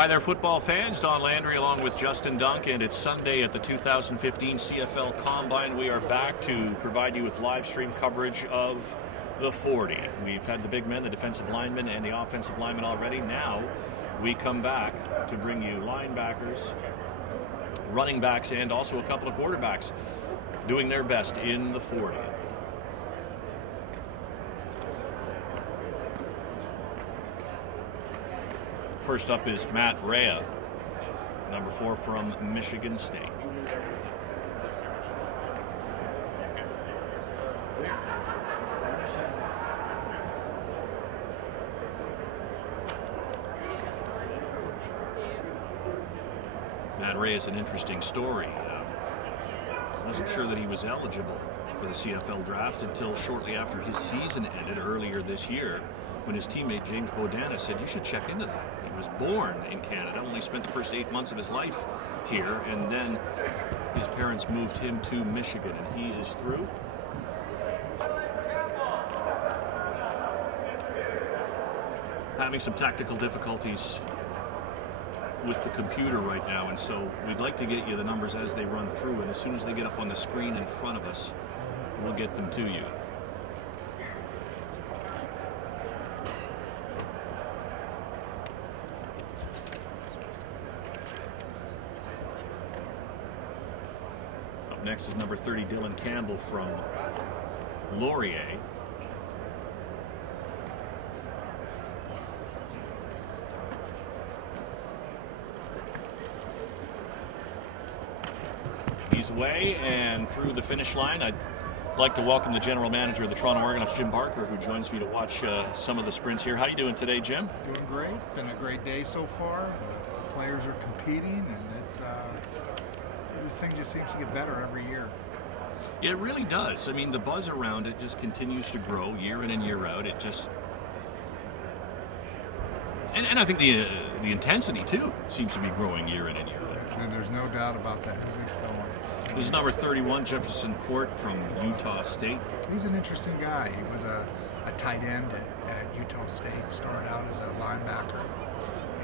Hi there, football fans. Don Landry along with Justin Dunk, and it's Sunday at the 2015 CFL Combine. We are back to provide you with live stream coverage of the 40. We've had the big men, the defensive linemen, and the offensive linemen already. Now we come back to bring you linebackers, running backs, and also a couple of quarterbacks doing their best in the 40. First up is Matt Rea, number 4 from Michigan State. Matt Rea is an interesting story. I wasn't sure that he was eligible for the CFL draft until shortly after his season ended earlier this year, when his teammate James Bodana said, "You should check into that." He was born in Canada, only spent the first 8 months of his life here, and then his parents moved him to Michigan, and he is through. Having some technical difficulties with the computer right now, and so we'd like to get you the numbers as they run through, and as soon as they get up on the screen in front of us, we'll get them to you. Next is number 30, Dylan Campbell from Laurier. He's away and through the finish line. I'd like to welcome the general manager of the Toronto Argonauts, Jim Barker, who joins me to watch some of the sprints here. How you doing today, Jim? Doing great. Been a great day so far. The players are competing, and it's this thing just seems to get better every year. Yeah, it really does. I mean, the buzz around it just continues to grow year in and year out. It just, and I think the intensity too seems to be growing year in and year out. And there's no doubt about that. Who's this going? This is number 31, Jefferson Port from Utah State. He's an interesting guy. He was a tight end at Utah State. Started out as a linebacker,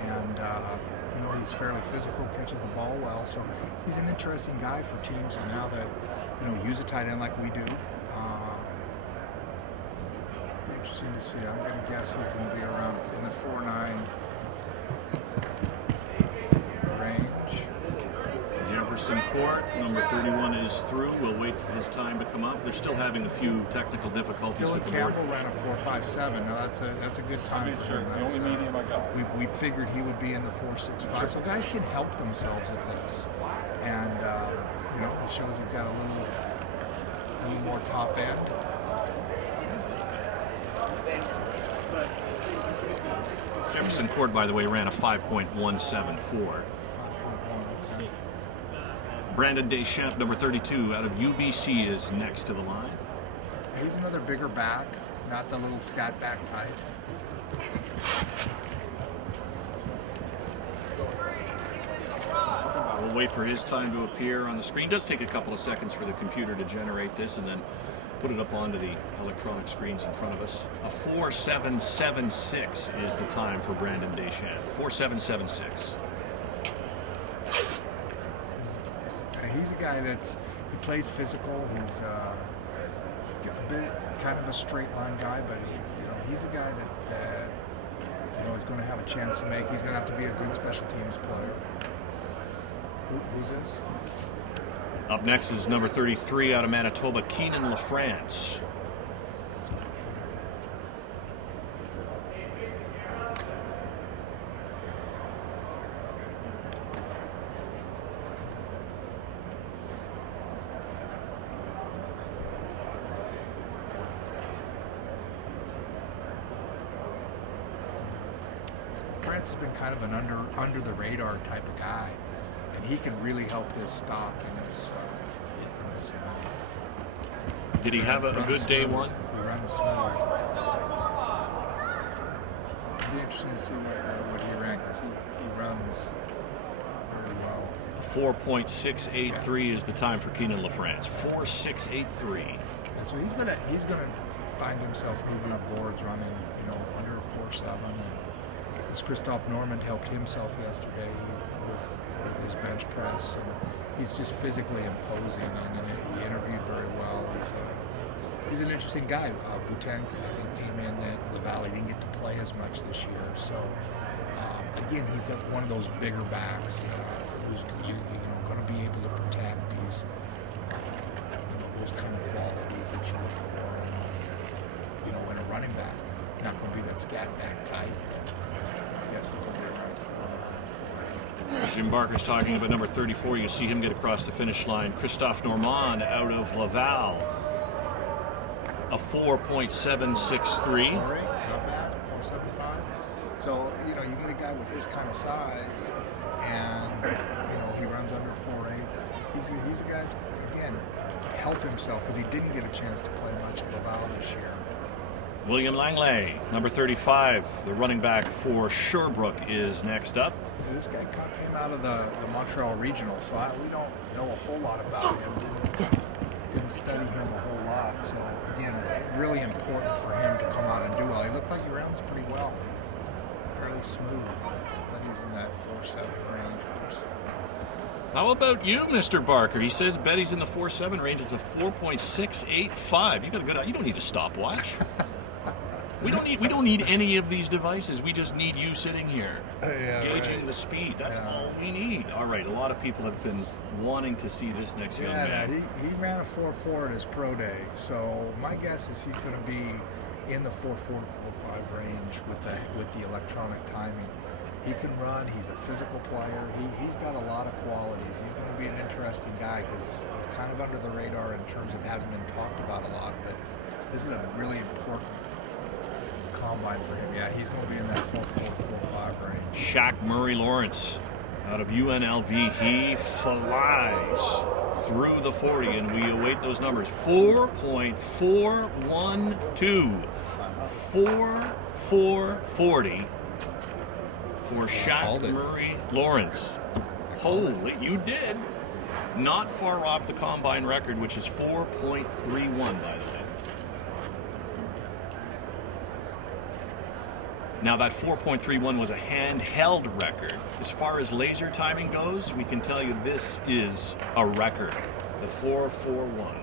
and he's fairly physical, catches the ball well. So he's an interesting guy for teams and how that use a tight end like we do. Be interesting to see. I'm going to guess he's going to be around in the 4.9 range. Jefferson Court, number 31, is through. We'll wait for his time to come up. They're still having a few technical difficulties with the board. Campbell ran a 4.57. Now that's a good time for him. The only medium I got. We figured he would be in the 4.65. Sure. So guys can help themselves at this, and it shows he's got a little more top end. Jefferson Court, by the way, ran a 5.174. Brandon Deschamps, number 32, out of UBC, is next to the line. He's another bigger back, not the little scat back type. We'll wait for his time to appear on the screen. It does take a couple of seconds for the computer to generate this and then put it up onto the electronic screens in front of us. A 4.776 is the time for Brandon Deschamps. 4.776. He's a guy he plays physical. He's a bit kind of a straight line guy, but he's a guy that is going to have a chance to make. He's going to have to be a good special teams player. Who's this? Up next is number 33 out of Manitoba, Keenan LaFrance. France has been kind of an under the radar type of guy, and he can really help his stock in this. Did he have a good day one? He runs smooth. It'd be interesting to see what he ran, because he runs very well. 4.683 is the time for Keenan LaFrance. 4.683. So he's gonna find himself moving up boards, running under 4.7. as Christoph Normand helped himself yesterday with his bench press, and he's just physically imposing, and he interviewed very well. He's an interesting guy. Bouteng, I think, came in at Laval. He didn't get to play as much this year, so again, he's one of those bigger backs who's going to be able to protect. He's those kind of qualities that you look for in a running back. Not going to be that scat back type. I guess he'll be right. Jim Barker's talking about number 34. You see him get across the finish line. Christoph Normand out of Laval. A 4.763. All right, not bad. 4.75. So, you get a guy with his kind of size, and, he runs under 4.8. He's a guy that's, again, help himself because he didn't get a chance to play much at Laval this year. William Langley, number 35, the running back for Sherbrooke, is next up. This guy came out of the Montreal Regional, so we don't know a whole lot about him. Didn't study him a whole lot. So, again, really important for him to come out and do well. He looked like he rounds pretty well. Fairly smooth, but he's in that 4.7 range. 4.7. How about you, Mr. Barker? He says Betty's in the 4.7 range. It's a 4.685. You got a good eye. You don't need a stopwatch. We don't need any of these devices. We just need you sitting here, gauging the speed. That's all we need. All right, a lot of people have been wanting to see this next young man. He ran a 4.4 at his pro day, so my guess is he's going to be in the 4.4 to 4.5 range with the electronic timing. He can run. He's a physical player. He's got a lot of qualities. He's going to be an interesting guy because he's kind of under the radar in terms of hasn't been talked about a lot, but this is a really important combine for him. Yeah, he's going to be in that 4.4 to 4.5 range. Shaq Murray Lawrence out of UNLV. He flies through the 40, and we await those numbers. 4.412. 4.440 for Shaq Murray Lawrence. Holy, you did. Not far off the combine record, which is 4.31, by the way. Now, that 4.31 was a handheld record. As far as laser timing goes, we can tell you this is a record, the 4.41.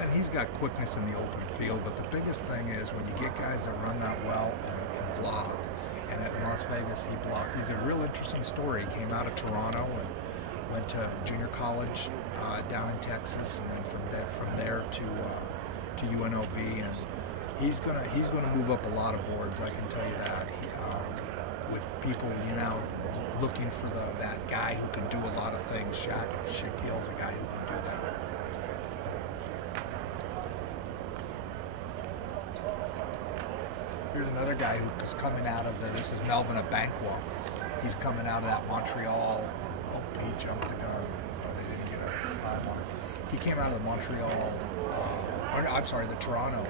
And he's got quickness in the open field, but the biggest thing is when you get guys that run that well and block, and at Las Vegas he blocked. He's a real interesting story. He came out of Toronto and went to junior college down in Texas, and then from there to UNLV, and he's gonna move up a lot of boards. I can tell you that. With people, looking for that guy who can do a lot of things. Shaquille's a guy who can do that. Here's another guy who is coming out of this is Melvin Abankwah. He's coming out of that Montreal. Oh, he jumped the gun. They didn't get a time on it. He came out of the Montreal, the Toronto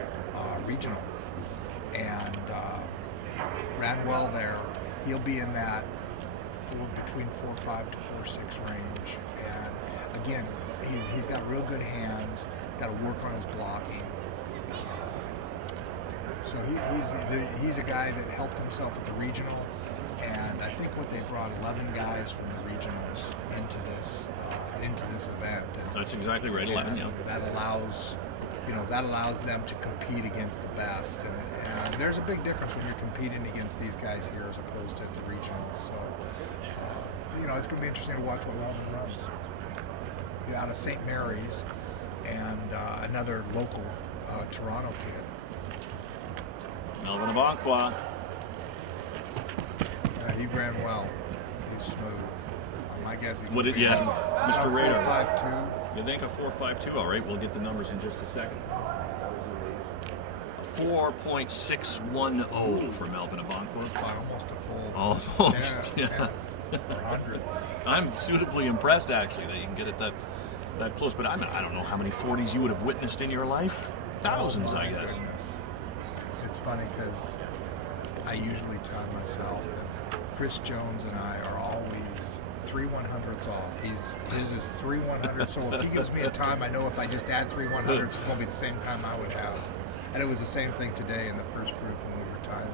regional, and ran well there. He'll be in that between 4.5 to 4.6 range. And again, he's got real good hands. Got to work on his blocking. So he's a guy that helped himself at the regional, and I think what they brought 11 guys from the regionals into this event. And that's exactly right, 11. Yeah. That allows them to compete against the best, and there's a big difference when you're competing against these guys here as opposed to the regionals. So it's going to be interesting to watch what Melvin runs. Out of St. Mary's, and another local Toronto kid. Melvin Abankwah. He ran well. He's smooth. My guess he Mr. Radar. 4.52. You think a 4.52? All right, we'll get the numbers in just a second. 4.610 for Melvin Abankwah. Almost a full. Almost, yeah. 100. I'm suitably impressed, actually, that you can get it that close. But I don't know how many 40s you would have witnessed in your life. Thousands, I guess. Goodness. It's funny because I usually time myself, and Chris Jones and I are always 3 100ths off. His is 3 100ths, so if he gives me a time, I know if I just add 3 100ths, it's going to be the same time I would have. And it was the same thing today in the first group when we were timing.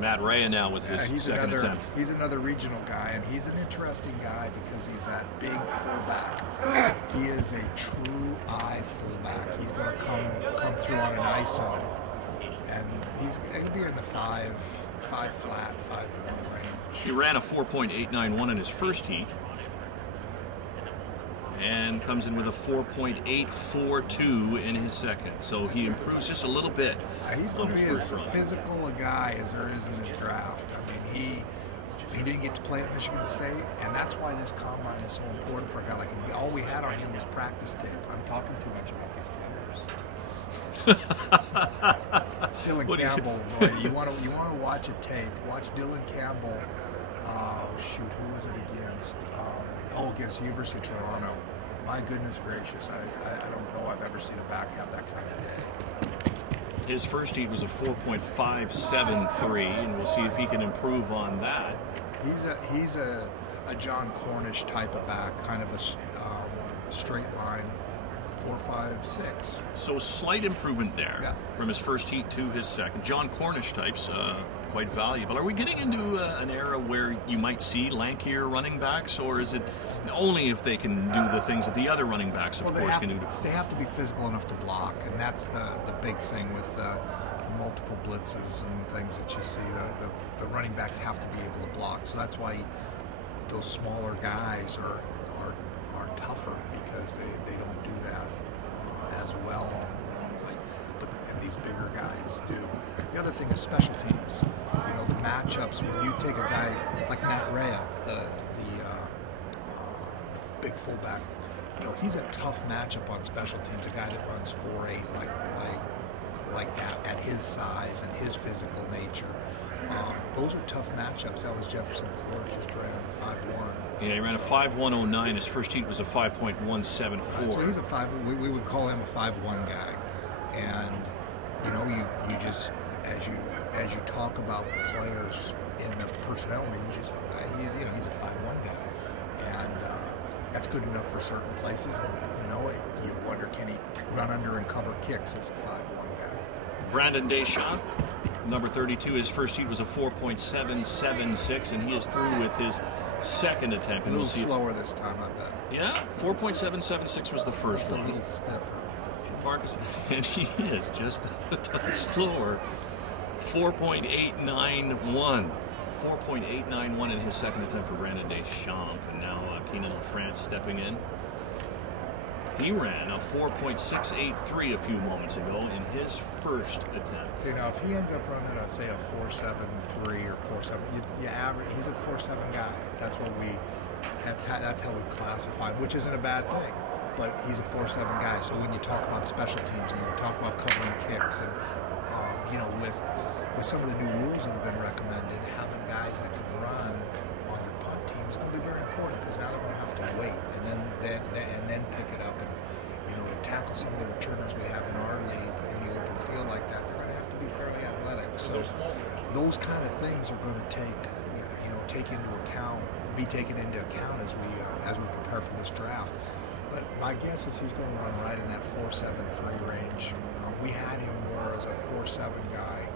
Matt Rea now with his second attempt. He's another regional guy, and he's an interesting guy because he's that big fullback. He is a true eye fullback. He's going to come through on an ISO, and he'll be in the five flat, 5-1 range. He ran a 4.891 in his first heat, and comes in with a 4.842 in his second. So he improves just a little bit. He's going to be as physical a guy as there is in this draft. I mean, he didn't get to play at Michigan State, and that's why this combine is so important for a guy like him. All we had on him was practice tape. I'm talking too much about these players. Dylan Campbell, boy, you want to watch a tape. Watch Dylan Campbell. Who was it against? Against University of Toronto. My goodness gracious, I don't know I've ever seen a back have that kind of day. His first heat was a 4.573, and we'll see if he can improve on that. He's a John Cornish type of back, kind of a straight line, 4.56. So a slight improvement there from his first heat to his second. John Cornish types, quite valuable. Are we getting into an era where you might see lankier running backs, or is it only if they can do the things that the other running backs, can do? They have to be physical enough to block, and that's the big thing with the multiple blitzes and things that you see. The running backs have to be able to block, so that's why those smaller guys are tougher, because they don't do that as well normally, and these bigger guys do. The other thing is special teams. You know, the matchups, when you take a guy like Matt Rea, the big fullback, you know, he's a tough matchup on special teams, a guy that runs 4.8 like that at his size and his physical nature. Those are tough matchups. That was Jefferson Cord, just ran 5.1. Yeah, he ran a 5.109. His first heat was a 5.174. Right, so he's a 5. We would call him a 5.1 guy. And you know, you just as you talk about players in the personnel ranges, he's a 5.1 guy, and that's good enough for certain places. You know, you wonder, can he run under and cover kicks as a 5.1 guy? Brandon Deschamps, number 32, his first heat was a 4.776, and he is through with his second attempt. A little slower this time, I bet. Yeah, 4.776 was the first one. A little stiffer. Marcus, and he is just a touch slower. 4.891. 4.891 in his second attempt for Brandon Deschamps, and now Keenan LaFrance stepping in. He ran a 4.683 a few moments ago in his first attempt. You know, if he ends up running, say, a 4.73 or 4.7, you average. He's a 4.7 guy. That's how we classify him, which isn't a bad thing. But he's a 4.7 guy. So when you talk about special teams and you talk about covering kicks, and you know, with some of the new rules that have been recommended, having guys that can run on your punt team is going to be very important, because now they're going to have to wait and then pick it up, and you know, to tackle some of the returners we have in our league in the open field like that, they're going to have to be fairly athletic. So those kind of things are going to be taken into account as we prepare for this draft. But my guess is he's going to run right in that 4.73 range. We had him more as a 4.7 guy.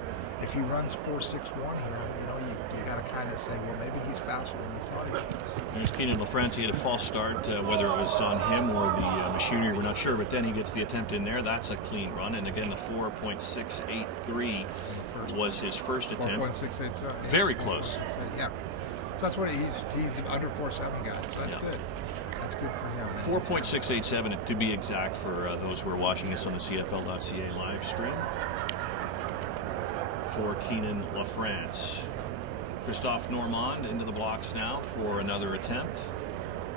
If he runs 4.61 here, you know, you got to kind of say, well, maybe he's faster than we thought he was. There's Keenan LaFrance. He had a false start, whether it was on him or the machinery, we're not sure. But then he gets the attempt in there. That's a clean run. And again, the 4.683 was his first attempt. 4.687. Very close. Yeah. So that's what he's under 4.7 guy. So that's good. That's good for him. 4.687 to be exact for those who are watching us on the CFL.ca live stream. For Keenan LaFrance. Christophe Normand into the blocks now for another attempt.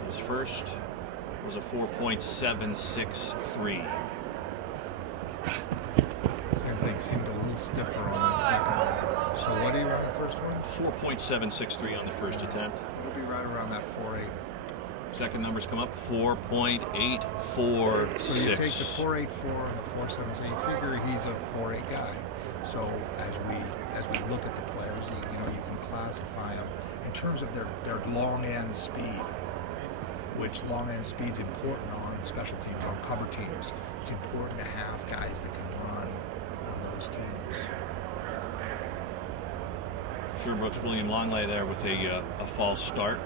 His first was a 4.763. Same thing, seemed a little stiffer on that second one. So what do you run the first one? 4.763 on the first attempt. He'll be right around that 4.8. Second numbers come up, 4.846. So you take the 4.84 and the 4.7, so you figure he's a 4.8 guy. So as we look at the players, you know, you can classify them in terms of their long end speed, which long end speed's important on special teams, on cover teams. It's important to have guys that can run on those teams. Sherbrooke's William Longley there with a false start.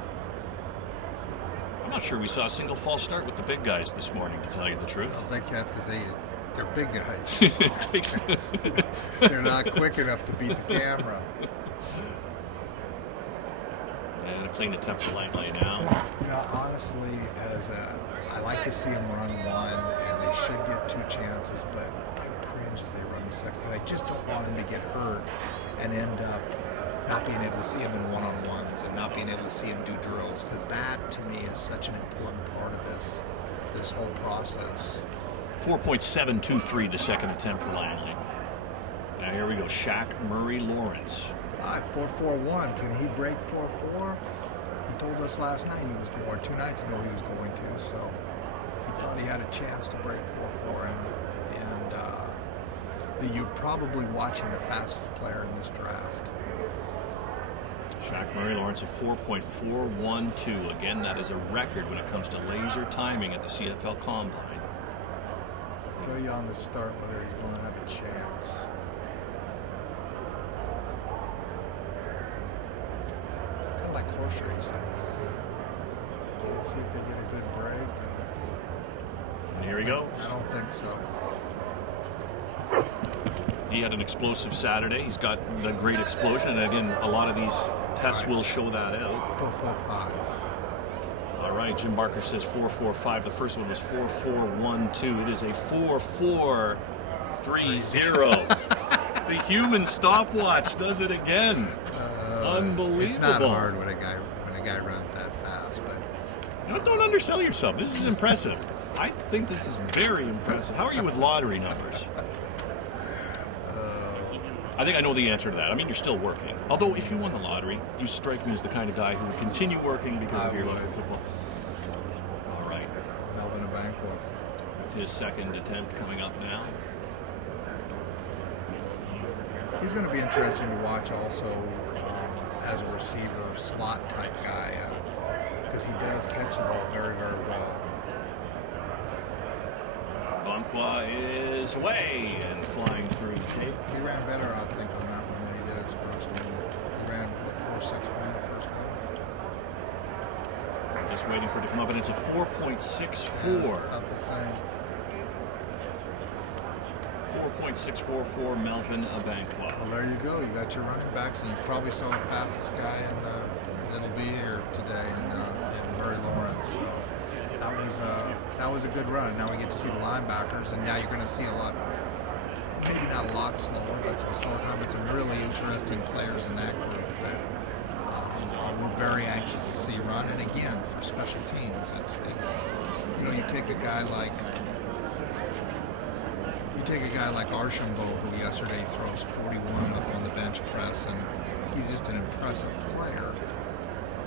I'm not sure we saw a single false start with the big guys this morning, to tell you the truth. Well, that's because they're big guys. It takes They're not quick enough to beat the camera. And a clean attempt for Langley now. You know, honestly, I like to see them run one, and they should get 2 chances, but I cringe as they run the second. I just don't want them to get hurt and end up not being able to see him in one-on-ones and not being able to see him do drills, because that to me is such an important part of this whole process. 4.723 the second attempt for Langley. Now here we go, Shaq Murray Lawrence. 4.41. Can he break 4.4? He told us last night he was going, 2 nights ago he was going to, so he thought he had a chance to break 4.4, and you're probably watching the fastest player in this draft. Shaq Murray Lawrence at 4.412. Again, that is a record when it comes to laser timing at the CFL Combine. I'll tell you on the start whether he's going to have a chance. Kind of like horse racing. See if they get a good break. And here we go. I don't think so. He had an explosive Saturday. He's got a great explosion, and again, a lot of these tests will show that out. 4.45. All right, Jim Barker says 4.45. The first one was 4.412. It is a 4.430. The human stopwatch does it again. Unbelievable. It's not hard when a guy runs that fast, but don't undersell yourself. This is impressive. I think this is very impressive. How are you with lottery numbers? I think I know the answer to that. I mean, you're still working. Although, if you won the lottery, you strike me as the kind of guy who would continue working because of your love for football. All right. Melvin Abankwa. With his second attempt coming up now. He's going to be interesting to watch also as a receiver, slot type guy, because he does catch the ball very, very well. Abankwa is away and flying through the tape. He ran better, I think, on that one than he did his first one. He ran 4.61 the first one. Just waiting for it to come up, and it's a 4.64. About the same. 4.644 Melvin Abankwa. Well, there you go. You got your running backs, and you probably saw the fastest guy that'll be here today in Murray Lawrence. So that was a good run. Now we get to see the linebackers, and now you're going to see a lot, maybe not a lot slower, but some slower time, but some really interesting players in that group that we're very anxious to see run. And again, for special teams, it's you take a guy like Archambault, who yesterday throws 41 up on the bench press, and he's just an impressive player.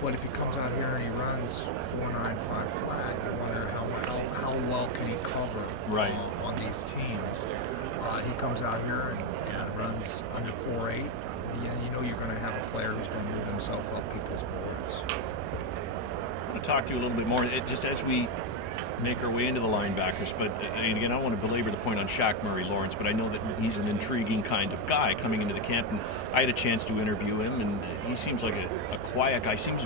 But if he comes out here and he runs 4.95 flat, I wonder how well can he cover on these teams. He comes out here and runs under 4.8. You know you're going to have a player who's going to move himself up people's boards. I'm going to talk to you a little bit more, just as we make our way into the linebackers, but and again, I don't want to belabor the point on Shaq Murray Lawrence, but I know that he's an intriguing kind of guy coming into the camp, and I had a chance to interview him, and he seems like a quiet guy, seems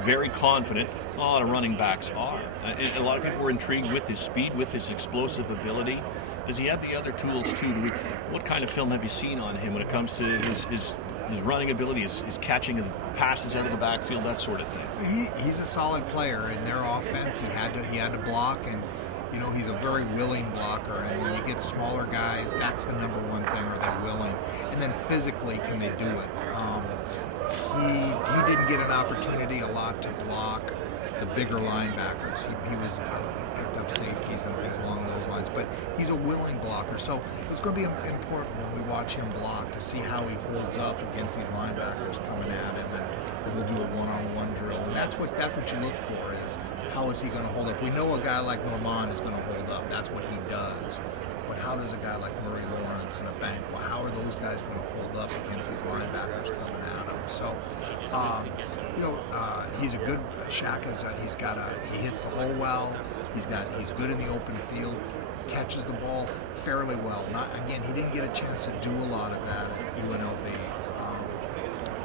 very confident. A lot of running backs are. A lot of people were intrigued with his speed, with his explosive ability. Does he have the other tools too? What kind of film have you seen on him when it comes to his running ability, his catching of passes out of the backfield, that sort of thing? He's a solid player in their offense. He had to block, and he's a very willing blocker. And when you get smaller guys, that's the number one thing. Are they willing? And then physically, can they do it? He didn't get an opportunity a lot to block the bigger linebackers. He was picked up safeties and things along those lines, but he's a willing blocker. So it's going to be important when we watch him block to see how he holds up against these linebackers coming at him, and we'll do a one-on-one drill. And that's what you look for, is how is he going to hold up. We know a guy like Normand is going to hold up. That's what he does. But how does a guy like Murray Lawrence and Abankwa, how are those guys going to hold up against these linebackers coming at him? So, he's a good Shaq. He hits the hole well. He's good in the open field. Catches the ball fairly well. He didn't get a chance to do a lot of that at UNLV.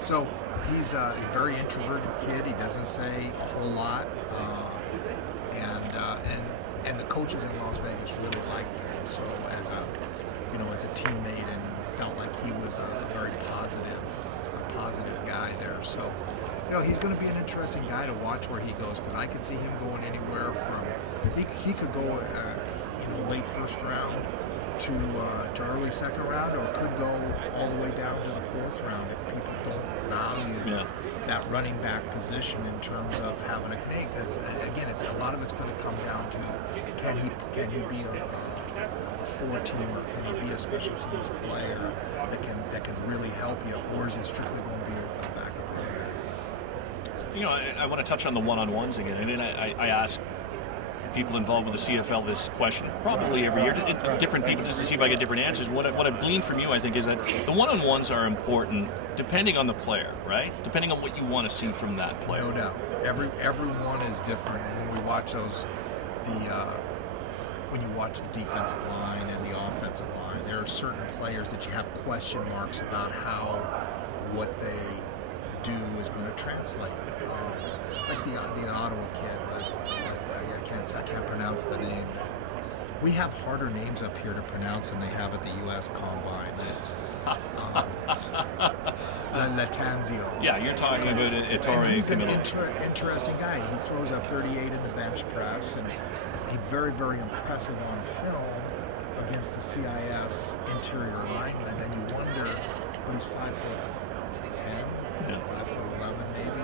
So he's a very introverted kid. He doesn't say a whole lot, and the coaches in Las Vegas really liked him. So as a teammate, and felt like he was a very positive guy there. So he's going to be an interesting guy to watch where he goes, because I could see him going anywhere from he could go late first round to early second round, or could go all the way down to the fourth round if people don't value that running back position in terms of having a Canadian. Because again, a lot of it's going to come down to can he be a four-teamer, can he be a special teams player that can really help you, or is it strictly going to be a backup player? I want to touch on the one-on-ones again. I mean, I ask people involved with the CFL this question probably every year, different people, just to see if I get different answers. What I've gleaned from you, I think, is that the one-on-ones are important depending on the player, right? Depending on what you want to see from that player. No doubt. Everyone is different. When we watch when you watch the defensive line and the offensive line, there are certain players that you have question marks about how what they do is going to translate. Like the Ottawa kid, I can't pronounce the name. We have harder names up here to pronounce than they have at the U.S. Combine. It's Latanzio. Yeah, you're talking about Ettore. He's an interesting guy. He throws up 38 in the bench press, and he's very, very impressive on film against the CIS interior lineman. And then you wonder, but he's 5'10", 5'11" maybe.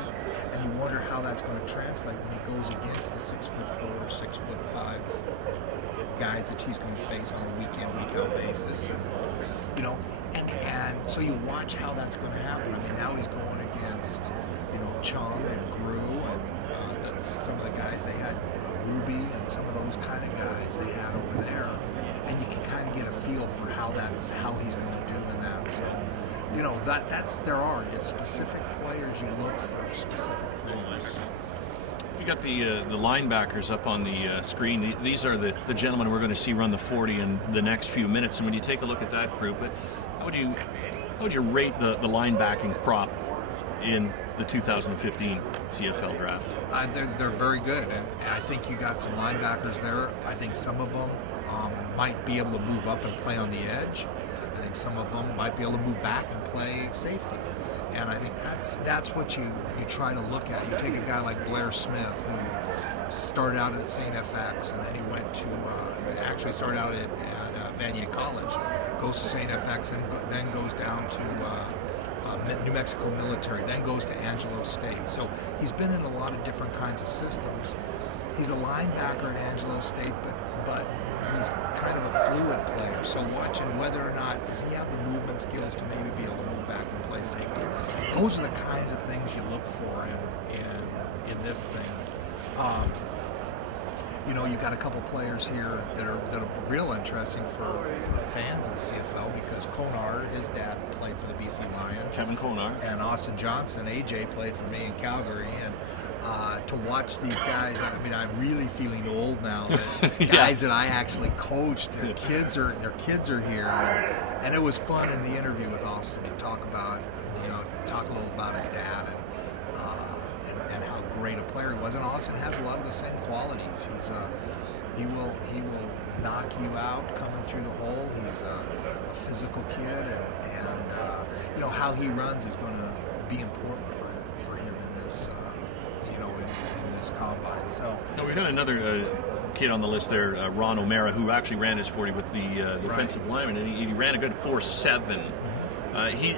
And you wonder how that's going to translate when he goes against the 6'4", 6'5" guys that he's going to face on a week-in, week-out basis. And so you watch how that's going to happen. I mean, now he's going against, Chung and Gru, and that's some of the guys they had, Ruby, and some of those kind of guys they had over there. And you can kind of get a feel for how he's going to do in that. So, it's specific players you look for specific things. You got the linebackers up on the screen. These are the gentlemen we're going to see run the 40 in the next few minutes. And when you take a look at that group, how would you rate the linebacking crop in the 2015 CFL draft? They're very good, and I think you got some linebackers there. I think some of them might be able to move up and play on the edge. I think some of them might be able to move back and play safety. And I think that's what you try to look at. You take a guy like Blair Smith, who started out at St. FX, and then he went to actually started out at Vanier College, goes to St. FX, and then goes down to New Mexico Military, then goes to Angelo State. So he's been in a lot of different kinds of systems. He's a linebacker at Angelo State, but he's kind of a fluid player. So watching whether or not does he have the movement skills to maybe be able to move back and play safety. Those are the kinds of things you look for in this thing. You've got a couple players here that are real interesting for fans of the CFL, because Konar, his dad, played for the BC Lions. Kevin Konar. And Austin Johnson, AJ, played for me in Calgary. And to watch these guys, I mean, I'm really feeling old now. Guys that I actually coached, their kids are here, and it was fun in the interview with Austin to talk a little about his dad and how great a player he was. And Austin has a lot of the same qualities. He will knock you out coming through the hole. He's a physical kid, and how he runs is going to be important for him in this. In this combine. So we've got another kid on the list there, Ron O'Mara, who actually ran his 40 with the defensive lineman, and he ran a good 4.7.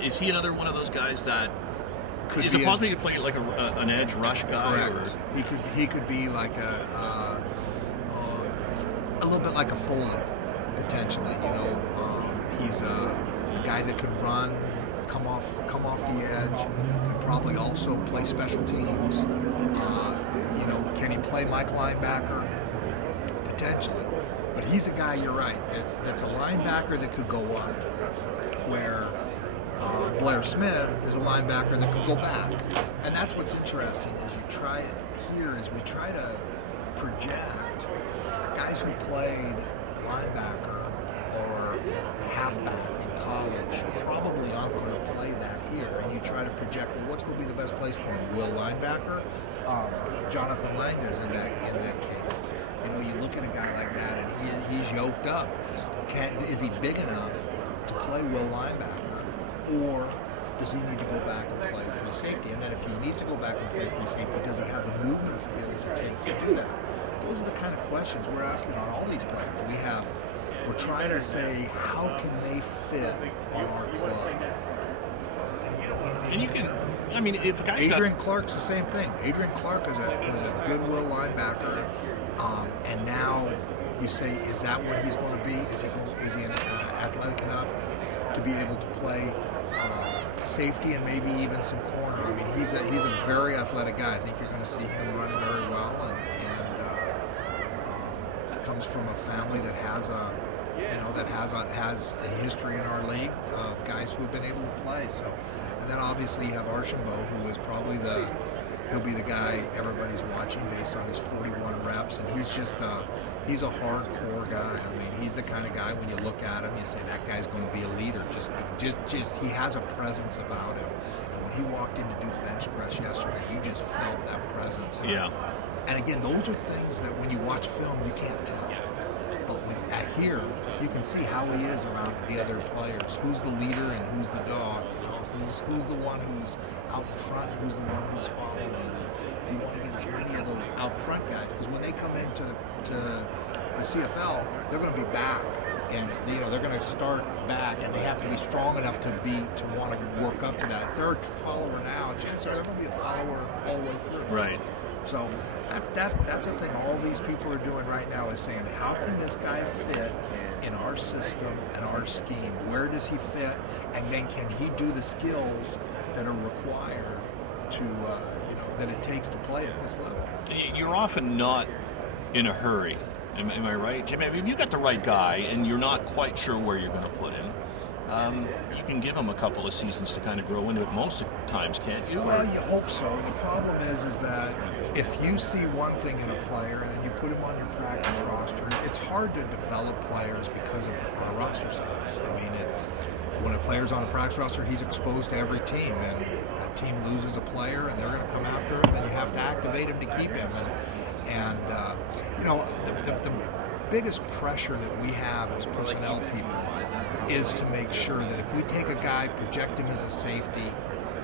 Is he another one of those guys that is it possible to play like an edge rush guy? Correct. Or? He could be like a little bit like a Foley potentially. He's a guy that could run, come off the edge, and probably also play special teams. Can he play Mike linebacker? Potentially. But he's a guy, you're right, that's a linebacker that could go up, where Blair Smith is a linebacker that could go back. And that's what's interesting is we try to project guys who played linebacker or halfback in college probably aren't going to play that here. And you try to project, well, what's going to be the best place for him? Will linebacker? Jonathan Langa's in that case. You know, you look at a guy like that, and he's yoked up. Is he big enough to play will linebacker, or does he need to go back and play free safety? And then if he needs to go back and play free safety, does he have the movement skills it takes to do that? Those are the kind of questions we're asking on all these players. We're trying to say, how can they fit in our club? And you can, I mean, if a guy's Adrian Clark's the same thing. Adrian Clark was a good will linebacker, and now you say, is that where he's going to be? Is he athletic enough to be able to play safety and maybe even some corner? I mean, he's a very athletic guy. I think you're going to see him run very well, and comes from a family that has a history in our league of guys who have been able to play. So, and then obviously you have Archambault, who is probably he'll be the guy everybody's watching based on his 41 reps, and he's a hardcore guy. I mean, he's the kind of guy when you look at him, you say that guy's going to be a leader. Just he has a presence about him. And when he walked in to do the bench press yesterday, you just felt that presence. Yeah. And again, those are things that when you watch film, you can't tell. But at here, you can see how he is around the other players. Who's the leader and who's the dog? Who's the one who's out in front? Who's the one who's following? You want to get as many of those out front guys, because when they come into the CFL, they're going to be back, and they're going to start back, and they have to be strong enough to want to work up to that. If they're a follower now, chances are they're going to be a follower all the way through. Right. So that's the thing all these people are doing right now, is saying, how can this guy fit in our system and our scheme? Where does he fit? And then can he do the skills that are required to, that it takes to play at this level? You're often not in a hurry. Am I right, Jim? I mean, if you got the right guy and you're not quite sure where you're going to put him, you can give him a couple of seasons to kind of grow into it most times, can't you? Well, you hope so. The problem is that if you see one thing in a player and then you put him on your practice roster, it's hard to develop players because of our roster size. I mean, when a player's on a practice roster, he's exposed to every team, and a team loses a player and they're going to come after him, and you have to activate him to keep him. The biggest pressure that we have as personnel people is to make sure that if we take a guy, project him as a safety,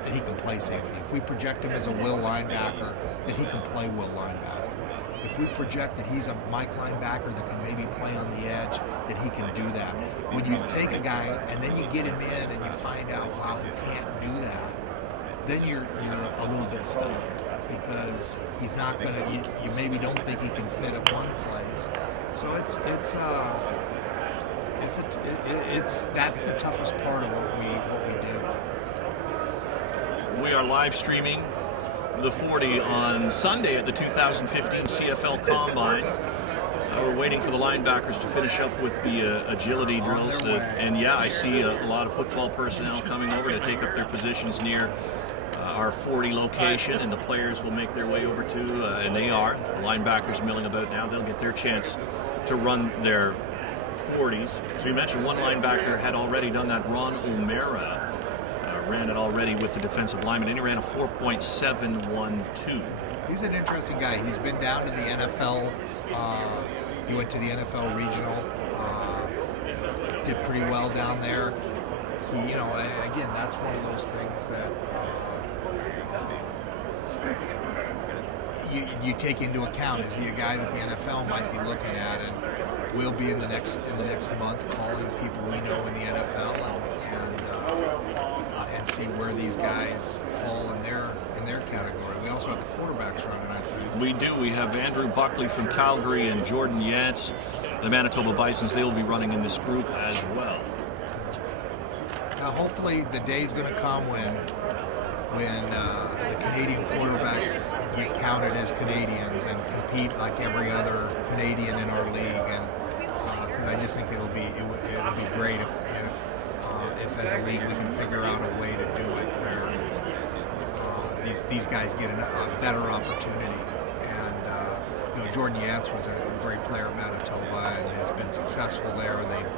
that he can play safety. If we project him as a will linebacker, that he can play will linebacker. If we project that he's a Mike linebacker that can maybe play on the edge, that he can do that. When you take a guy and then you get him in and you find out, wow, he can't do that, then you're a little bit stuck, because he's not going to, you maybe don't think he can fit at one place. So that's the toughest part of what we do. We are live streaming the 40 on Sunday at the 2015 CFL Combine. We're waiting for the linebackers to finish up with the agility drills. And yeah, I see a lot of football personnel coming over to take up their positions near our 40 location, and the players will make their way over to, and they are, the linebackers milling about now. They'll get their chance to run their 40s. So you mentioned one linebacker had already done that. Ron O'Mara ran it already with the defensive lineman, and he ran a 4.712. He's an interesting guy. He's been down to the NFL. He went to the NFL regional. Did pretty well down there. He, again, that's one of those things that you take into account. Is he a guy that the NFL might be looking at, and we'll be in the next month calling people we know in the NFL and see where these guys fall in their category. We also have the quarterbacks running, I think. We do. We have Andrew Buckley from Calgary and Jordan Yance, the Manitoba Bisons. They will be running in this group as well. Now, hopefully, the day's going to come when the Canadian quarterbacks get counted as Canadians and compete like every other Canadian in our league, and because I just think it'll be great if as a league we can figure out a way to do it where these guys get a better opportunity. And Jordan Yance was a great player at Manitoba and has been successful there, and they've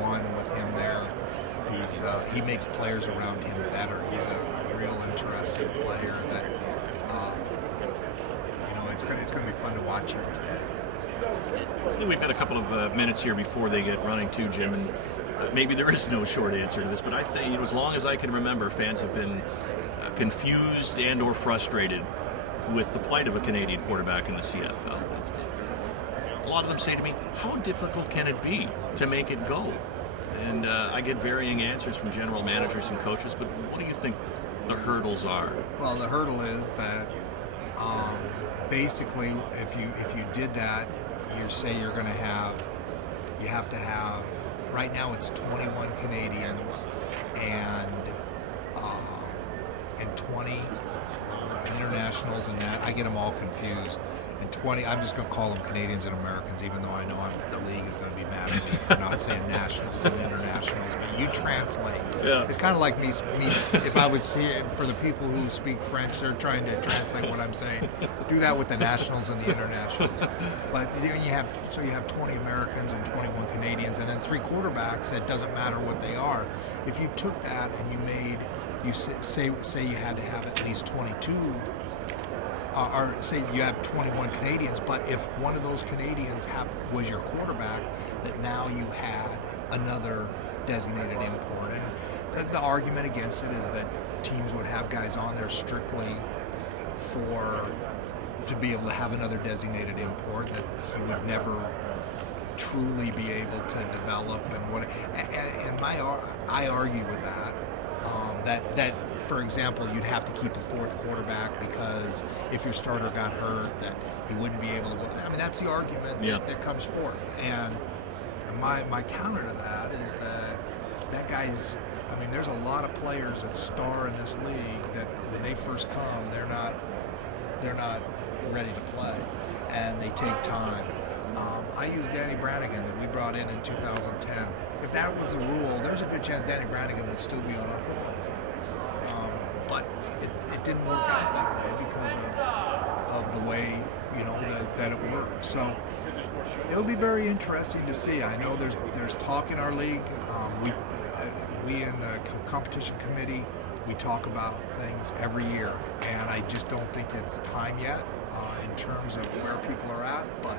one with him there. He makes players around him better. He's a real interesting player that it's going to be fun to watch him. We've got a couple of minutes here before they get running too, Jim, and maybe there is no short answer to this, but I think as long as I can remember, fans have been confused and or frustrated with the plight of a Canadian quarterback in the CFL. A lot of them say to me, how difficult can it be to make it go? And I get varying answers from general managers and coaches, but what do you think the hurdles are? Well, the hurdle is that basically if you did that, you have to have, right now it's 21 Canadians and 20 internationals, and that I get them all confused. And 20, I'm just going to call them Canadians and Americans, even though I know the league is going to be mad at me for not saying nationals and internationals. But you translate. Yeah. It's kind of like me. If I was here, for the people who speak French, they're trying to translate what I'm saying. Do that with the nationals and the internationals. But you have 20 Americans and 21 Canadians, and then 3 quarterbacks. It doesn't matter what they are. If you took that and you say you had to have at least 22. Or say you have 21 Canadians, but if one of those Canadians was your quarterback, that now you had another designated import. And the argument against it is that teams would have guys on there strictly to be able to have another designated import, that he would never truly be able to develop. And I argue with that. That, for example, you'd have to keep a 4th quarterback because if your starter got hurt, that he wouldn't be able to go. I mean, that's the argument that comes forth. And my counter to that is that guy's. I mean, there's a lot of players that star in this league that when they first come, they're not ready to play, and they take time. I use Danny Brannigan that we brought in 2010. If that was the rule, there's a good chance Danny Brannigan would still be on our football team. But it didn't work out that way because of the way that it worked. So it'll be very interesting to see. I know there's talk in our league. We in the competition committee, we talk about things every year, and I just don't think it's time yet in terms of where people are at. But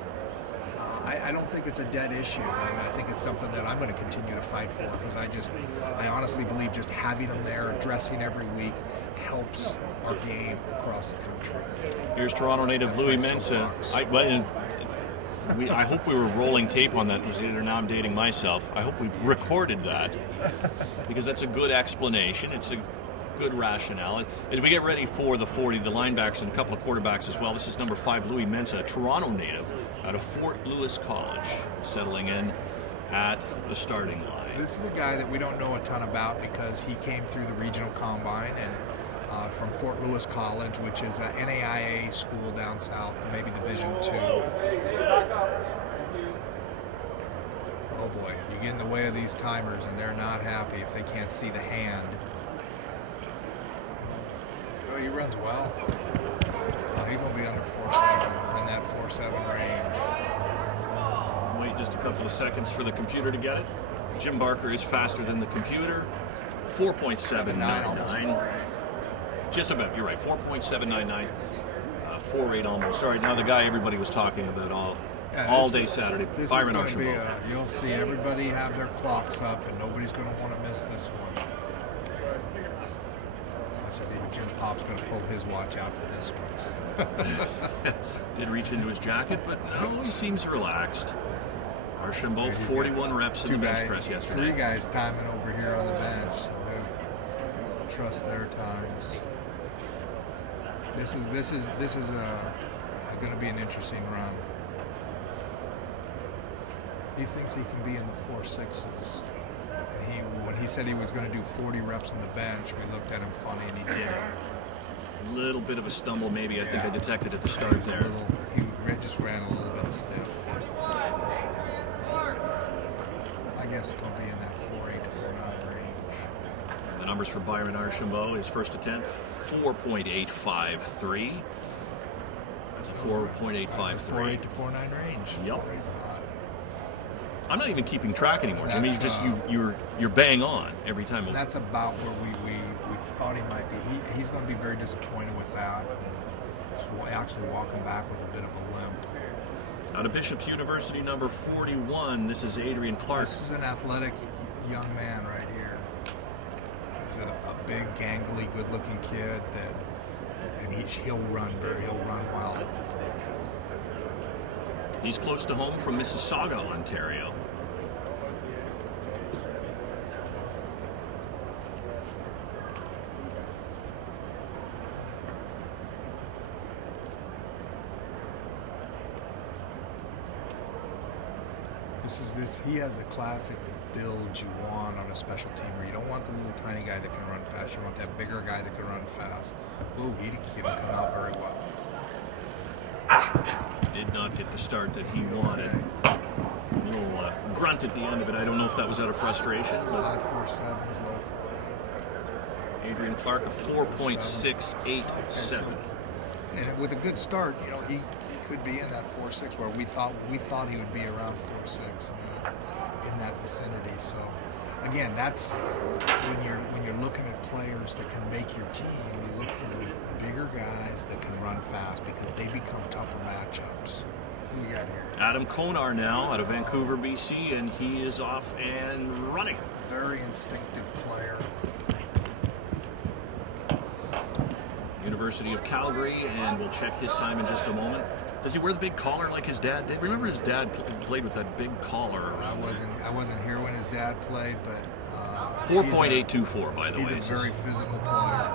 I don't think it's a dead issue, and I think it's something that I'm going to continue to fight for, because I honestly believe just having them there, addressing every week, helps our game across the country. Here's Toronto native Louis Mensah. I hope we were rolling tape on that. Now I'm dating myself. I hope we recorded that because that's a good explanation. It's a good rationale. As we get ready for the 40, the linebackers and a couple of quarterbacks as well. This is number 5, Louis Mensah, a Toronto native out of Fort Lewis College, settling in at the starting line. This is a guy that we don't know a ton about because he came through the regional combine and from Fort Lewis College, which is an NAIA school down south, maybe Division II. Oh boy, you get in the way of these timers and they're not happy if they can't see the hand. Oh, he runs well. He's going to be under 4.7, in that 4.7 range. Wait just a couple of seconds for the computer to get it. Jim Barker is faster than the computer. 4.799. Just about, you're right, 4.799. 4.8 almost. All right, now the guy everybody was talking about all day Saturday, Byron Archambault. You'll see everybody have their clocks up, and nobody's going to want to miss this one. Jim Pop's going to pull his watch out for this one. Did reach into his jacket, but no, he seems relaxed. Archambault, 41 reps in the bench press yesterday. 3 guys timing over here on the bench, so they'll trust their times. This is going to be an interesting run. He thinks he can be in the 4.6s. And when he said he was going to do 40 reps on the bench, we looked at him funny, and he did. A little bit of a stumble, maybe. I think I detected at the start there. He just ran a little bit stiff. I guess it's going to be in that 4.8 to 4.9 range. The numbers for Byron Archambault, his first attempt, 4.853. That's a 4.853. 4.8 to 4.9 range. Yep. I'm not even keeping track anymore, Jimmy. You That's, just you're bang on every time. That's about where we thought he might be. He's going to be very disappointed with that. So actually walking back with a bit of a limp. Out of Bishop's University, number 41, this is Adrian Clark. This is an athletic young man right here. He's a big, gangly, good-looking kid and he'll run wild. He's close to home from Mississauga, Ontario. He has the classic build you want on a special team where you don't want the little tiny guy that can run fast. You want that bigger guy that can run fast. Ooh, he can come out very well. Did not get the start that he wanted. A little grunt at the end of it. I don't know if that was out of frustration. But 4.7 is low. Adrian Clark, a 4.687. And with a good start, he could be in that 4.6 where we thought he would be around 4.6 in that vicinity. So again, that's when you're looking at players that can make your team. You look for the bigger guys that can run fast because they become tougher matchups. Who we got here? Adam Konar now out of Vancouver, BC, and he is off and running. Very instinctive player. University of Calgary, and we'll check his time in just a moment. Does he wear the big collar like his dad did? Remember his dad played with that big collar. I wasn't here when his dad played, but 4.824 by the way. He's a very physical player.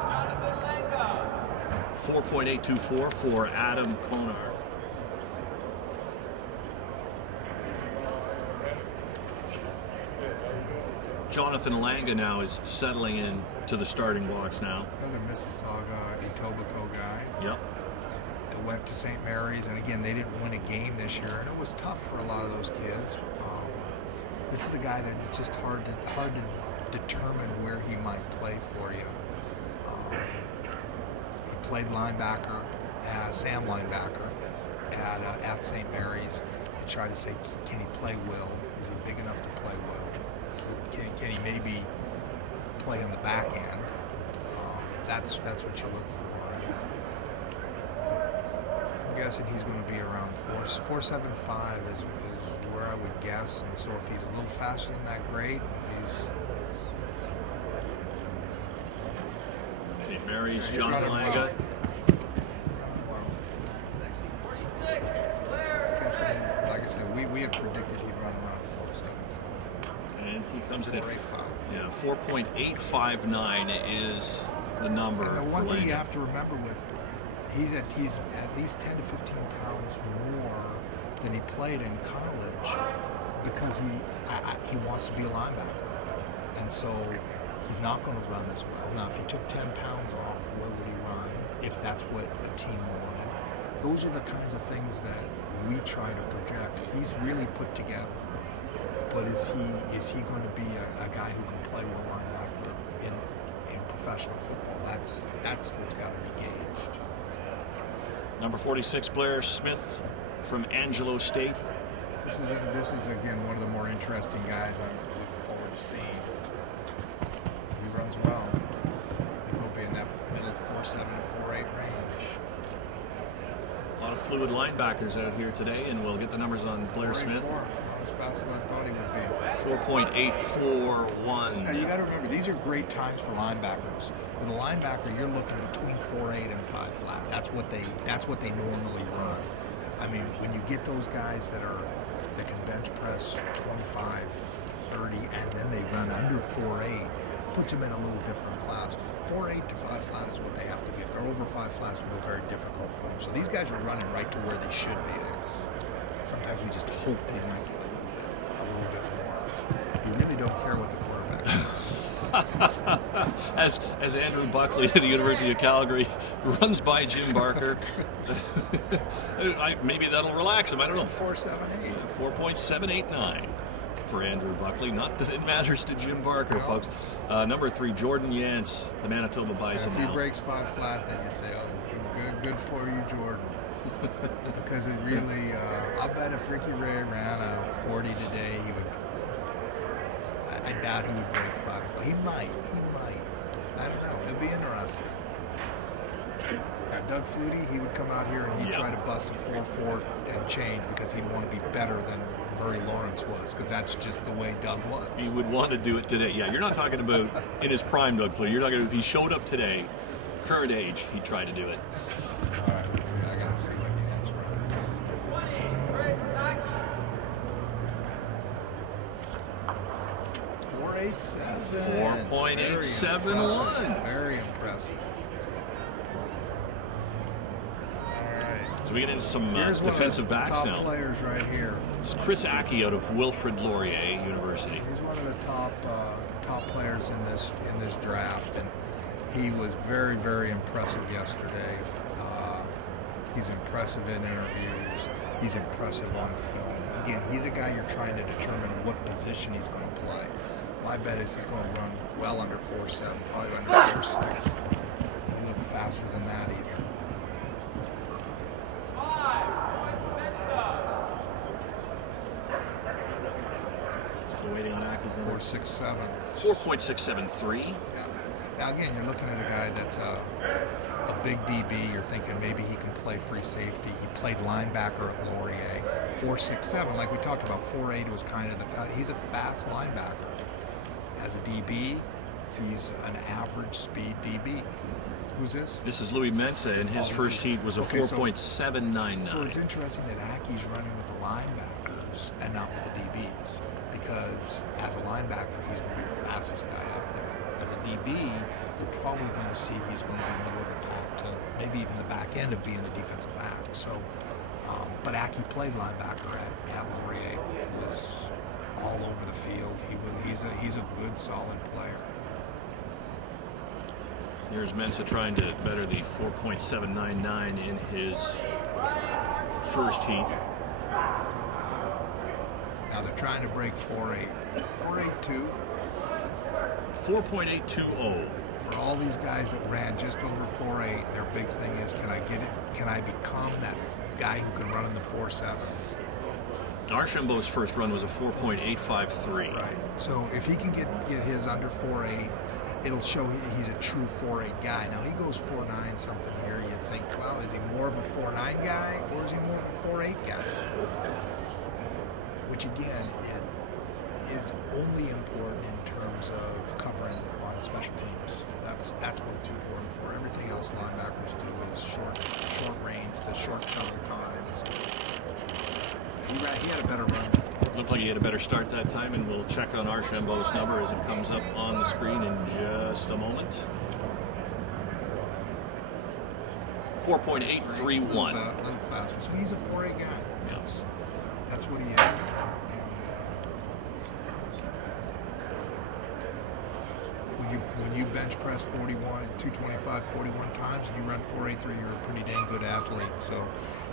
4.824 for Adam Konar. Jonathan Langa now is settling in to the starting blocks now. Another Mississauga, Etobicoke guy. Yep. That went to St. Mary's, and again, they didn't win a game this year, and it was tough for a lot of those kids. This is a guy that it's just hard to determine where he might play for you. He played linebacker, Sam linebacker, at St. Mary's. You try to say, can he play well? Is he big enough to play well? Can he maybe play on the back end? That's what you look for. I'm guessing he's going to be around 4.75 is where I would guess. And so if he's a little faster than that, great. If he's St. Mary's, Jonathan Langa. Like I said, we had predicted he'd run around 4.75. And he comes in at 4.859 is the number. And the one thing you have to remember with he's at least 10 to 15 pounds more than he played in college because he wants to be a linebacker, and so he's not going to run as well. Now, if he took 10 pounds off, where would he run? If that's what a team wanted, those are the kinds of things that we try to project. He's really put together. But is he going to be a guy who can play well linebacker in professional football? That's what's got to be gauged. Number 46, Blair Smith from Angelo State. This is again one of the more interesting guys I'm looking forward to seeing. He runs well. He'll be in that middle 4.7 to 4.8 range. A lot of fluid linebackers out here today, and we'll get the numbers on Blair Smith. As fast as I thought he would be. 4.841. Now you got to remember, these are great times for linebackers. With a linebacker, you're looking between 4.8 and 5 flat. That's what they normally run. I mean, when you get those guys that can bench press 25, 30, and then they run under 4.8, puts them in a little different class. 4.8 to 5 flat is what they have to be. If they're over 5 flat, it's going to be very difficult for them. So these guys are running right to where they should be. Sometimes we just hope they might get a little bit more. You really don't care what the quarterback does. As Andrew Buckley at the University of Calgary runs by Jim Barker, maybe that'll relax him. I don't know. 4.78. 4.789 for Andrew Buckley. Not that it matters to Jim Barker, folks. Number 3, Jordan Yance, the Manitoba Bison. If he breaks 5 flat, then you say, "Oh, good for you, Jordan." because it really. I'll bet if Ricky Ray ran a 40 today, he would. I doubt he would break 5. He might. I don't know. It'd be interesting. Doug Flutie, he would come out here and he'd try to bust a 4-4 and change because he'd want to be better than Murray Lawrence was, because that's just the way Doug was. He would want to do it today. Yeah, you're not talking about in his prime, Doug Flutie. You're talking about if he showed up today, current age, he'd try to do it. All right, let's see. I gotta see what he answers. This is 4.87. 4.871. Very impressive. All right. So we get into some Here's one of defensive the backs top now. players right here. It's Chris Aki out of Wilfrid Laurier University. He's one of the top players in this draft, and he was very, very impressive yesterday. He's impressive in interviews. He's impressive on film. Again, he's a guy you're trying to determine what position he's going to play. My bet is he's going to run well under 4.7, probably under 4.6. A little faster than that even. So waiting on Aki's number. 4.67. 4.673. Yeah. Now again, you're looking at a guy that's a big DB. You're thinking maybe he can play free safety. He played linebacker at Laurier. 4.67, like we talked about. 4.8 was kind of the. He's a fast linebacker. As a DB, he's an average speed DB. Who's this? This is Louis Mensah, and his first heat was a 4.799. So it's interesting that Aki's running with the linebackers and not with the DBs, because as a linebacker, he's going to be the fastest guy out there. As a DB, you're probably going to see he's going to be middle of the pack to maybe even the back end of being a defensive back. So, but Aki played linebacker at Laurier. He was all over the field. He's a good, solid player. Here's Mensah trying to better the 4.799 in his first heat. Now they're trying to break 4.8. 4.82. 4.820. For all these guys that ran just over 4.8, their big thing is, can I get it? Can I become that guy who can run in the 4.7s? Archambault's first run was a 4.853. Right. So if he can get his under 4.8, it'll show he's a true 4.8 guy. Now he goes 4.9 something here. You think, well, is he more of a 4.9 guy or is he more of a 4.8 guy? Which again, it is only important in terms of covering on special teams. That's what it's important for. Everything else linebackers do is short range, the short cover times. He had a better run. Looked like he had a better start that time, and we'll check on Archambault's number as it comes up on the screen in just a moment. 4.831. A little faster. So he's a 4.8 guy. Yes. That's what he is. When you bench press 225, 41 times, and you run 4.83, you're a pretty dang good athlete. So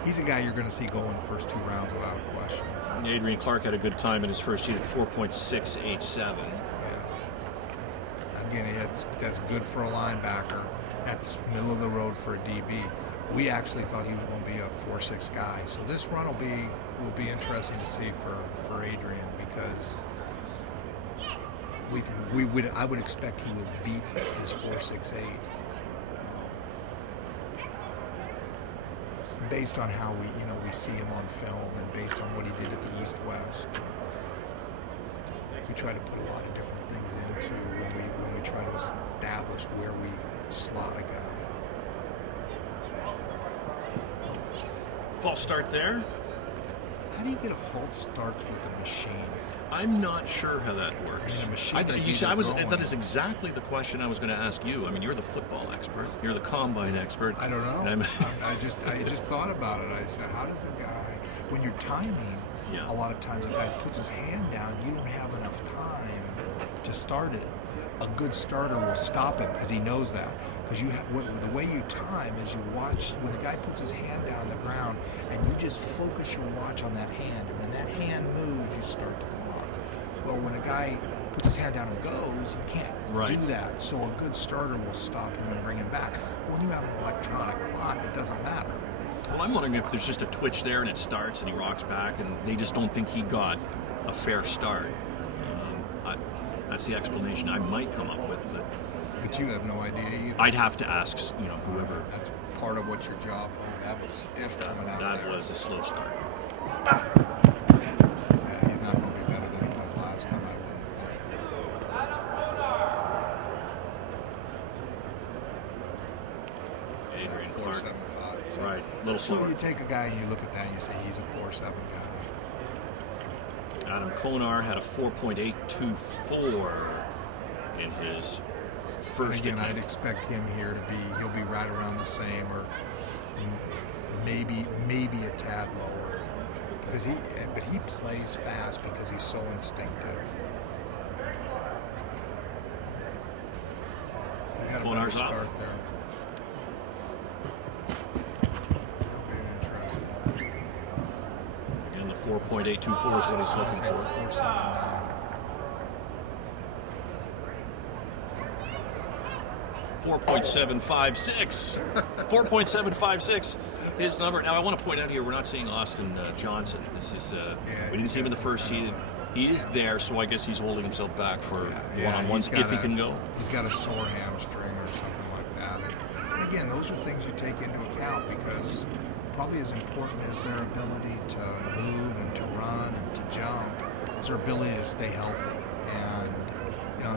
he's a guy you're going to see go in the first 2 rounds without a question. Adrian Clark had a good time in his first heat at 4.687. Yeah. Again, that's good for a linebacker. That's middle of the road for a DB. We actually thought he was going to be a 4.6 guy. So this run will be interesting to see for Adrian, because I would expect he would beat his 4.68 based on how we see him on film and based on what he did at the East-West. We try to put a lot of different things into when we try to establish where we slot a guy. False start there. How do you get a false start with a machine? I'm not sure how that works. I mean, a machine that is exactly the question I was going to ask you. I mean, you're the football expert. You're the combine expert. I don't know. I just thought about it. I said, how does a guy, when you're timing, a lot of times if a guy puts his hand down, you don't have enough time to start it. A good starter will stop it because he knows that. Because the way you time is you watch when a guy puts his hand down the ground, and you just focus your watch on that hand. And when that hand moves, you start the clock. Well, when a guy puts his hand down and goes, you can't do that. So a good starter will stop him and bring him back. When you have an electronic clock, it doesn't matter. Well, I'm wondering if there's just a twitch there and it starts and he rocks back and they just don't think he got a fair start. That's the explanation I might come up with. But you have no idea either. I'd have to ask, whoever. That's part of what your job. Oh, that was stiff coming out That there. was a slow start. Yeah, he's not going to be better than he was last time, I wouldn't think. Adrian Clark. 4.75. So, Right, a little so slower. you take a guy and you look at that and you say he's a 4.7 guy. Adam Konar had a 4.824 in his first Again, I'd attempt. expect him here he'll be right around the same or maybe a tad lower. But he plays fast because he's so instinctive. He got a better Konar's off. start there. Again, the 4.824 is what he's looking for. 4.79. 4.756. 4.756 his number. Now, I want to point out here, we're not seeing Austin Johnson. This is we didn't see him in the first heat. He is there, so I guess he's holding himself back for one-on-ones if he can go. He's got a sore hamstring or something like that. And again, those are things you take into account because probably as important as their ability to move and to run and to jump is their ability to stay healthy. And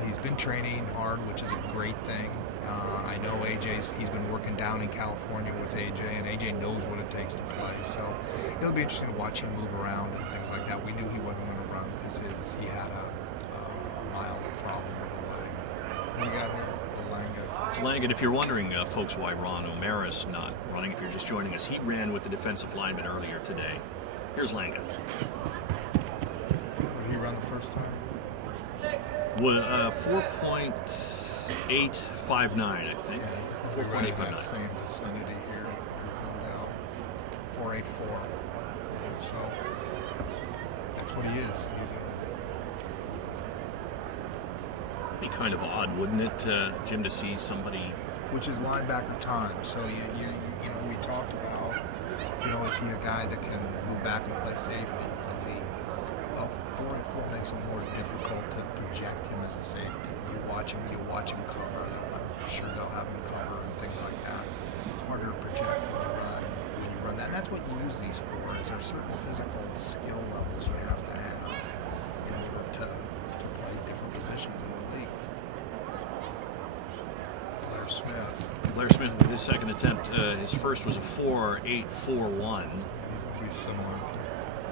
he's been training hard, which is a great thing. I know he's been working down in California with AJ, and AJ knows what it takes to play. So it'll be interesting to watch him move around and things like that. We knew he wasn't going to run because he had a mild problem with the leg. What do you got here? Langa. So, Langan, if you're wondering, folks, why Ron O'Mara's not running, if you're just joining us, he ran with the defensive lineman earlier today. Here's Langan. Did he run the first time? 4.859, I think. We're right in that 4.859. same vicinity here. No doubt. 4.84. So that's what he is. Be kind of odd, wouldn't it, Jim, to see somebody? Which is linebacker time. So we talked about, is he a guy that can move back and play safety? Is he up 4.4 makes it more difficult to project him as a safety. You watch him cover. I'm sure they'll have him cover and things like that. It's harder to project when you run that. And that's what you use these for. Is there certain physical skill levels you have to have in order to play different positions in the league. Blair Smith with his second attempt. His first was a 4.841. He'll be similar.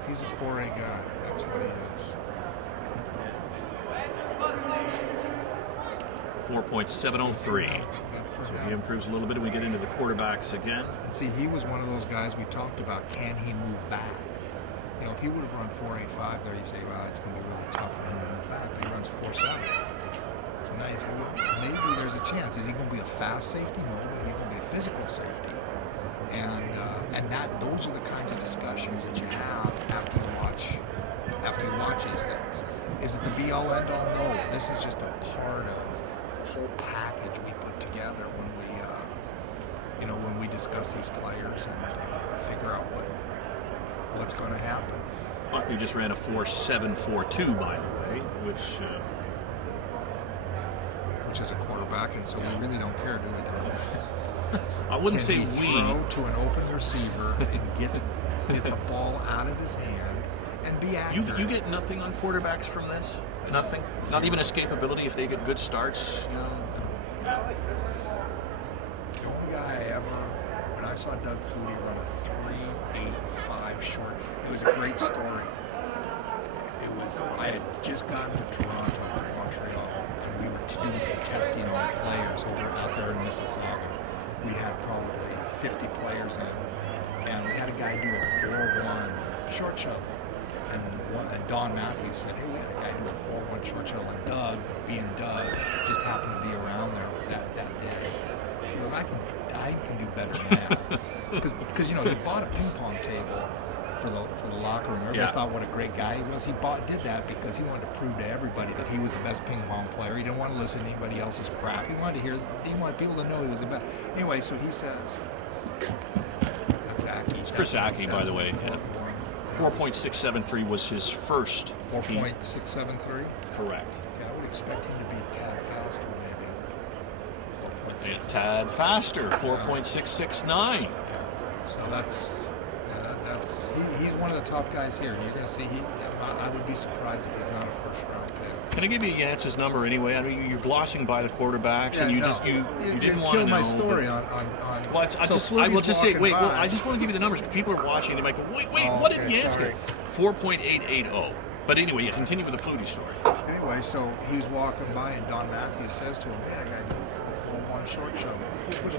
He's a 4A guy. That's what he is. 4.703. So he improves a little bit, and we get into the quarterbacks again. And see, he was one of those guys we talked about. Can he move back? If he would have run 4.85 there, you say, well, it's going to be really tough for him to move back. But he runs 4.7. So now you say, well, maybe there's a chance. Is he going to be a fast safety? No, he's going to be a physical safety. And those are the kinds of discussions that you have after you watch these things. Is it the be-all end-all? No. This is just a part of the whole package we put together when we discuss these players and figure out what's going to happen. Buckley just ran a 4.742, by the way, which is a quarterback, and so we really don't care, do we? I wouldn't Can say he we. throw to an open receiver and get the ball out of his hand and be accurate. You get nothing on quarterbacks from this? Nothing? Not even escapability if they get good starts? The only guy when I saw Doug Flutie run a 3.85 short, it was a great story. I had just gotten to Toronto from Montreal, and we were doing some testing on players out there in Mississauga. We had probably 50 players in, and we had a guy do a 4.1 short shuttle. And Don Matthews said, hey, we had a guy do a 4.1 short shuttle, and Doug, being Doug, just happened to be around there that day. He goes, I can do better than that. Because he bought a ping pong table for the locker room. Everybody thought what a great guy he was. He did that because he wanted to prove to everybody that he was the best ping pong player. He didn't want to listen to anybody else's crap. He wanted people to know he was the best. Anyway, so he says, that's accurate. It's Chris Aki, by the way. Yeah. 4.673 was his first. 4.673. Correct. Yeah, I would expect him to be a tad faster, maybe. A tad faster, 4.669. So he's one of the tough guys here. And you're going to see I would be surprised if he's not a first round pick. Can I give you Yance's number anyway? I mean, you're glossing by the quarterbacks, and you no. you didn't want to kill know. my story on. Well, I will just say, wait. Well, I just want to give you the numbers. People are watching. They might go, wait. What did Yance get? 4.880. But anyway, yeah, continue with the Flutie story. Anyway, so he's walking by, and Don Matthews says to him, "Man, I got to do a 4-1 short shuttle," which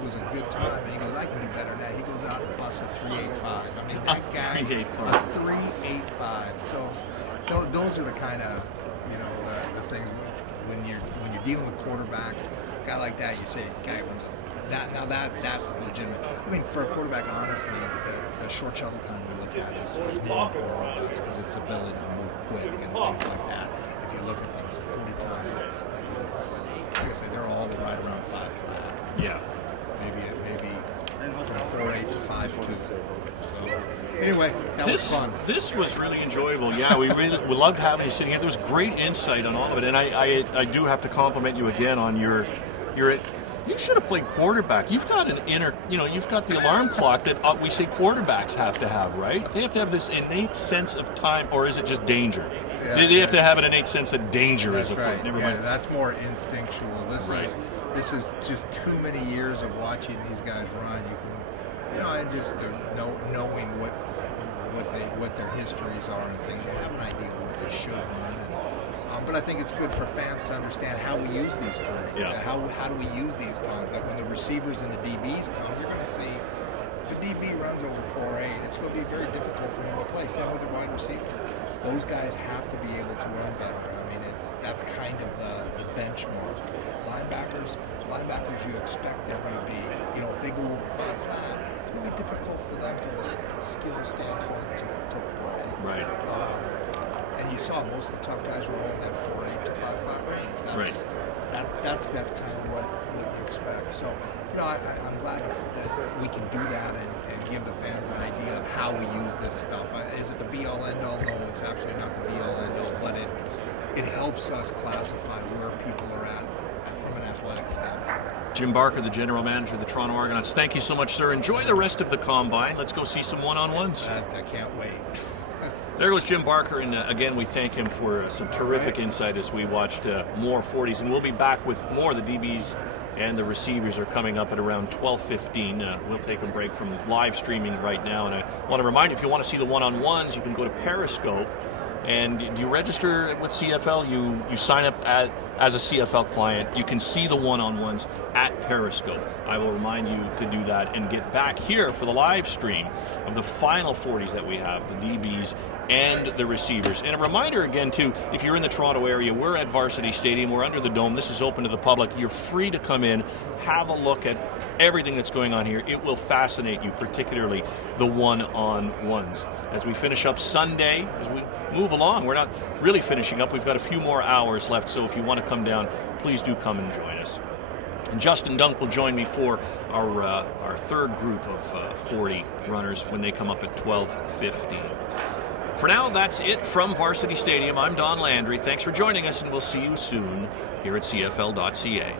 was a good time. And he goes, "I can do better than that." He goes out and busts a 3.85. I mean, that guy, 3.85. a 3.85. So those are the kind of the things when you're dealing with quarterbacks. A guy like that, you say, "Guy runs up." That's legitimate. I mean, for a quarterback, honestly, the short shuttle time we look at is more important because its ability to move quick and things like that. If you look at things 40 times, like I say, they're all right around 5 flat. Yeah. Maybe from 4.8 to 5.2. So anyway, that was fun. This was really enjoyable. Yeah, we loved having you sitting here. There was great insight on all of it, and I do have to compliment you again on your. You should have played quarterback. You've got you've got the alarm clock that we say quarterbacks have to have, right? They have to have this innate sense of time, or is it just danger? Yeah, they have to have an innate sense that danger is afoot. Right. Never Yeah, mind. that's more instinctual. Right. This is just too many years of watching these guys run. You can, and just knowing what their histories are and things. They have an idea of what they should run. But I think it's good for fans to understand how we use these 40s. Yeah. How do we use these times? Like when the receivers and the DBs come, you're going to see if a DB runs over 4.8, it's going to be very difficult for him to play. Same with the wide receiver. Those guys have to be able to run better. I mean, that's kind of the benchmark. Linebackers, you expect they're going to be, if they go over 5 flat, it's going to be difficult for them from a skill standpoint to play. Right. And you saw most of the tough guys were all in that 4.8 to 5 flat range. That's kind of what you expect. So, I'm glad that we can do that and give the fans an idea of how we use this stuff. Is it the be-all, end-all? No, it's absolutely not the be-all, end-all. But it helps us classify where people are at from an athletic standpoint. Jim Barker, the general manager of the Toronto Argonauts. Thank you so much, sir. Enjoy the rest of the Combine. Let's go see some one-on-ones. I can't wait. There goes Jim Barker, and again, we thank him for some terrific insight as we watched more 40s. And we'll be back with more. The DBs and the receivers are coming up at around 12:15. We'll take a break from live streaming right now. And I want to remind you, if you want to see the one-on-ones, you can go to Periscope. And do you register with CFL? You sign up as a CFL client. You can see the one-on-ones at Periscope. I will remind you to do that and get back here for the live stream of the final 40s that we have, the DBs and the receivers. And a reminder again, too, if you're in the Toronto area, we're at Varsity Stadium. We're under the dome. This is open to the public. You're free to come in, have a look at everything that's going on here. It will fascinate you, particularly the one-on-ones. As we finish up Sunday, as we move along, we're not really finishing up. We've got a few more hours left, so if you want to come down, please do come and join us. And Justin Dunk will join me for our third group of 40 runners when they come up at 12:15. For now, that's it from Varsity Stadium. I'm Don Landry. Thanks for joining us, and we'll see you soon here at CFL.ca.